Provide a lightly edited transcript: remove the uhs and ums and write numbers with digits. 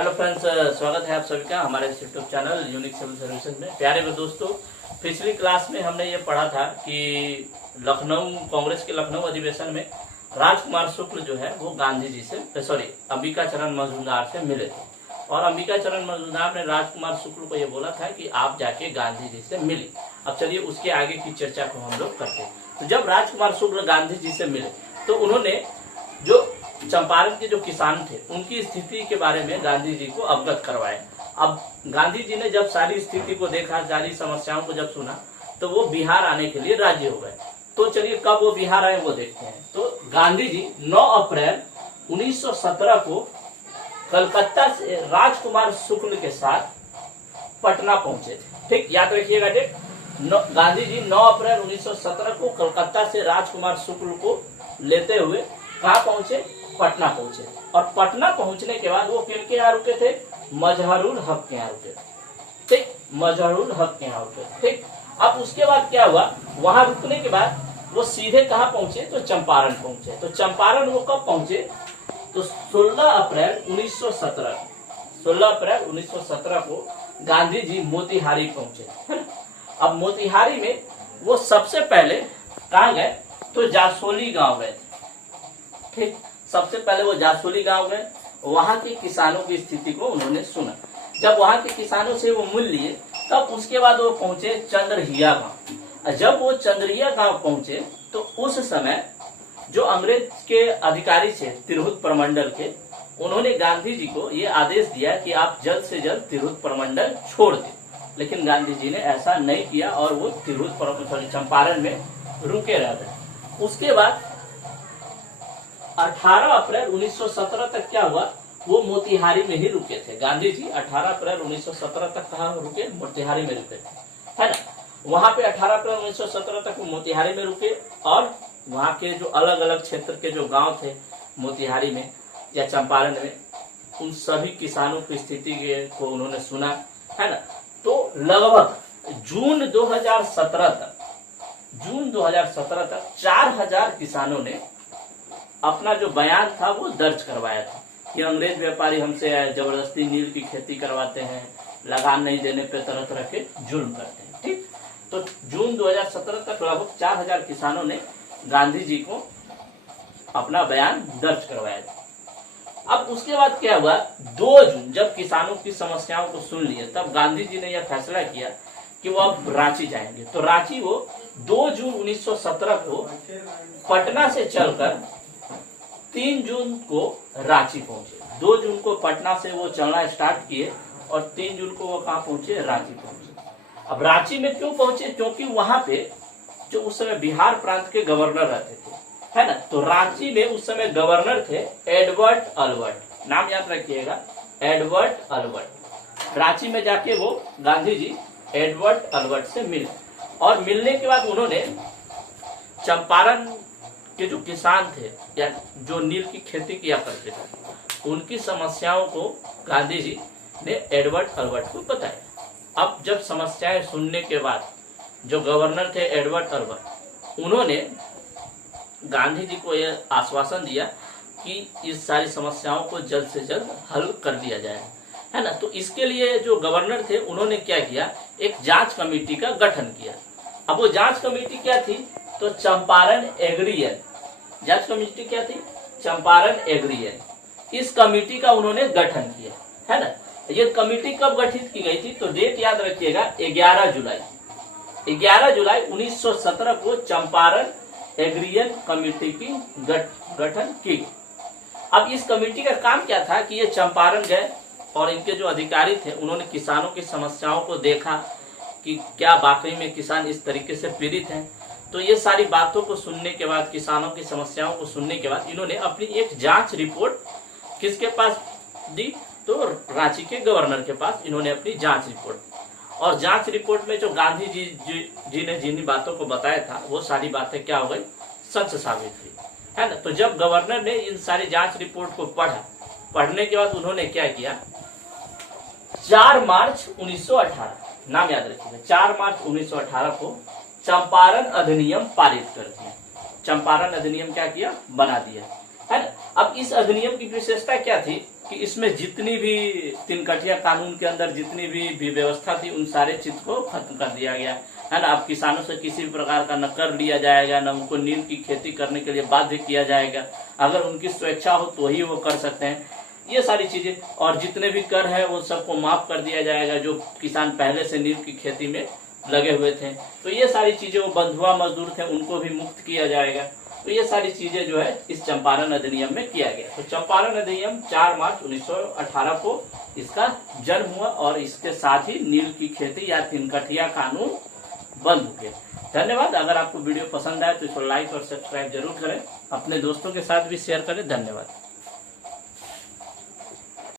Hello friends, स्वागत है आप सभी का हमारे YouTube channel Unique Civil Services में। प्यारे दोस्तों, पिछली क्लास में हमने ये पढ़ा था कि लखनऊ कांग्रेस के लखनऊ अधिवेशन में राजकुमार शुक्ल जो है वो गांधी जी से अंबिका चरण मजूमदार से मिले थे और अंबिका चरण मजूमदार ने राजकुमार शुक्ल को ये बोला था कि आप जाके गांधी जी से मिले। अब चलिए उसके आगे की चर्चा को हम लोग करते हैं। तो जब राजकुमार शुक्ल गांधी जी से मिले तो उन्होंने जो चंपारण के जो किसान थे उनकी स्थिति के बारे में गांधी जी को अवगत करवाए। अब गांधी जी ने जब सारी स्थिति को देखा, सारी समस्याओं को जब सुना तो वो बिहार आने के लिए राजी हो गए। तो चलिए कब वो बिहार आए वो देखते हैं। तो गांधी जी 9 अप्रैल 1917 को कलकत्ता से राजकुमार शुक्ल के साथ पटना पहुंचे थे। ठीक, याद रखिएगा डेट। गांधी जी 9 अप्रैल 1917 को कलकत्ता से राजकुमार शुक्ल को लेते हुए कहाँ पहुंचे? पटना पहुंचे। और पटना पहुंचने के बाद वो किनके यहाँ रुके थे? मजहरुल हक के यहाँ रुके थे। ठीक, मजहरुल हक के यहाँ रुके थे। ठीक, अब उसके बाद क्या हुआ? वहां रुकने के बाद वो सीधे कहाँ पहुंचे? तो चंपारण पहुंचे। तो चंपारण वो कब पहुंचे? तो 16 अप्रैल 1917 को गांधी जी मोतिहारी पहुंचे। अब मोतिहारी में वो सबसे पहले कहाँ गए? तो जासोली गांव गए। ठीक, सबसे पहले वो जासोली गांव गए, वहां के किसानों की स्थिति को उन्होंने सुना। जब वहां के किसानों से वो मिल लिए तब उसके बाद वो पहुंचे चंद्रहिया गांव। जब वो चंद्रहिया गांव पहुंचे तो उस समय जो अंग्रेज के अधिकारी थे तिरहुत प्रमंडल के, उन्होंने गांधी जी को ये आदेश दिया कि आप जल्द से जल्द तिरहुत प्रमंडल छोड़ दें। लेकिन गांधी जी ने ऐसा नहीं किया और वो तिरहुत चंपारण में रुके रह गए। उसके बाद 18 अप्रैल 1917 तक क्या हुआ? वो मोतिहारी में ही रुके थे। गांधी जी 18 अप्रैल 1917 तक कहाँ रुके? मोतिहारी में रुके थे, है ना। वहां पे 18 अप्रैल 1917 तक वो मोतिहारी में रुके और वहां के जो अलग अलग क्षेत्र के जो गांव थे मोतिहारी में या चंपारण में, उन सभी किसानों की स्थिति को उन्होंने सुना, है ना। तो लगभग जून 2017 तक 4000 किसानों ने अपना जो बयान था वो दर्ज करवाया था कि अंग्रेज व्यापारी हमसे जबरदस्ती नील की खेती करवाते हैं, लगान नहीं देने पे तरह तरह के जुल्म करते हैं। ठीक, तो जून 2017 तक लगभग 4000 किसानों ने गांधी जी को अपना बयान दर्ज करवाया था। अब उसके बाद क्या हुआ? 2 जून जब किसानों की समस्याओं को सुन लिए तब गांधी जी ने यह फैसला किया कि वो अब रांची जाएंगे। तो रांची वो 2 जून 1917 को पटना से चलकर 3 जून को रांची पहुंचे। 2 जून को पटना से वो चलना स्टार्ट किए और 3 जून को वो कहाँ पहुंचे? रांची पहुंचे। अब रांची में क्यों पहुंचे? क्योंकि वहां पे जो उस समय बिहार प्रांत के गवर्नर रहते थे, है ना। तो रांची में उस समय गवर्नर थे एडवर्ड अलबर्ट। नाम याद रखिएगा, एडवर्ड अलबर्ट। रांची में जाके वो गांधी जी एडवर्ड अलबर्ट से मिले और मिलने के बाद उन्होंने चंपारण के जो किसान थे या जो नील की खेती किया करते थे उनकी समस्याओं को गांधी जी ने एडवर्ड अलबर्ट को बताया। अब जब समस्याएं सुनने के बाद जो गवर्नर थे एडवर्ड अलबर्ट, उन्होंने गांधी जी को यह आश्वासन दिया कि इस सारी समस्याओं को जल्द से जल्द हल कर दिया जाए, है ना। तो इसके लिए जो गवर्नर थे उन्होंने क्या किया? एक जांच कमेटी का गठन किया। अब वो जांच कमेटी क्या थी? तो चंपारण एग्रीयन जांच कमेटी क्या थी? चंपारण एग्रीयन। इस कमेटी का उन्होंने गठन किया, है ना। ये कमेटी कब गठित की गई थी? तो डेट याद रखिएगा, 11 जुलाई 1917 को चंपारण एग्रीयन कमेटी की गठन की। अब इस कमेटी का काम क्या था कि ये चंपारण गए और इनके जो अधिकारी थे उन्होंने किसानों की समस्याओं को देखा कि क्या वाकई में किसान इस तरीके से पीड़ित हैं। तो ये सारी बातों को सुनने के बाद, किसानों की समस्याओं को सुनने के बाद इन्होंने अपनी एक जांच रिपोर्ट किसके पास दी? तो रांची के गवर्नर के पास इन्होंने अपनी जांच रिपोर्ट दी। और जांच रिपोर्ट में जो गांधी जी ने जिन बातों को बताया था वो सारी बातें क्या हो गई? सच साबित हुई, है ना। तो जब गवर्नर ने इन सारी जांच रिपोर्ट को पढ़ने के बाद उन्होंने क्या किया? 4 मार्च 1918, नाम याद रखिएगा, 4 मार्च 1918 को चंपारण अधिनियम पारित कर दिया। चंपारण अधिनियम क्या किया? बना दिया, है ना। अब इस अधिनियम की विशेषता क्या थी कि इसमें जितनी भी तिनकठिया कानून के अंदर जितनी भी व्यवस्था थी उन सारे चीज को खत्म कर दिया गया है ना। अब किसानों से किसी भी प्रकार का न कर लिया जाएगा, न उनको नील की खेती करने के लिए बाध्य किया जाएगा। अगर उनकी स्वेच्छा हो तो ही वो कर सकते हैं, ये सारी चीजें। और जितने भी कर है वो सबको माफ कर दिया जाएगा जो किसान पहले से नील की खेती में लगे हुए थे। तो ये सारी चीजें, वो बंधुआ मजदूर थे उनको भी मुक्त किया जाएगा। तो ये सारी चीजें जो है इस चंपारण अधिनियम में किया गया। तो चंपारण अधिनियम 4 मार्च 1918 को इसका जन्म हुआ और इसके साथ ही नील की खेती या तिनकठिया कानून बंद हो गया। धन्यवाद। अगर आपको वीडियो पसंद आए तो इसको लाइक और सब्सक्राइब जरूर करें, अपने दोस्तों के साथ भी शेयर करें। धन्यवाद।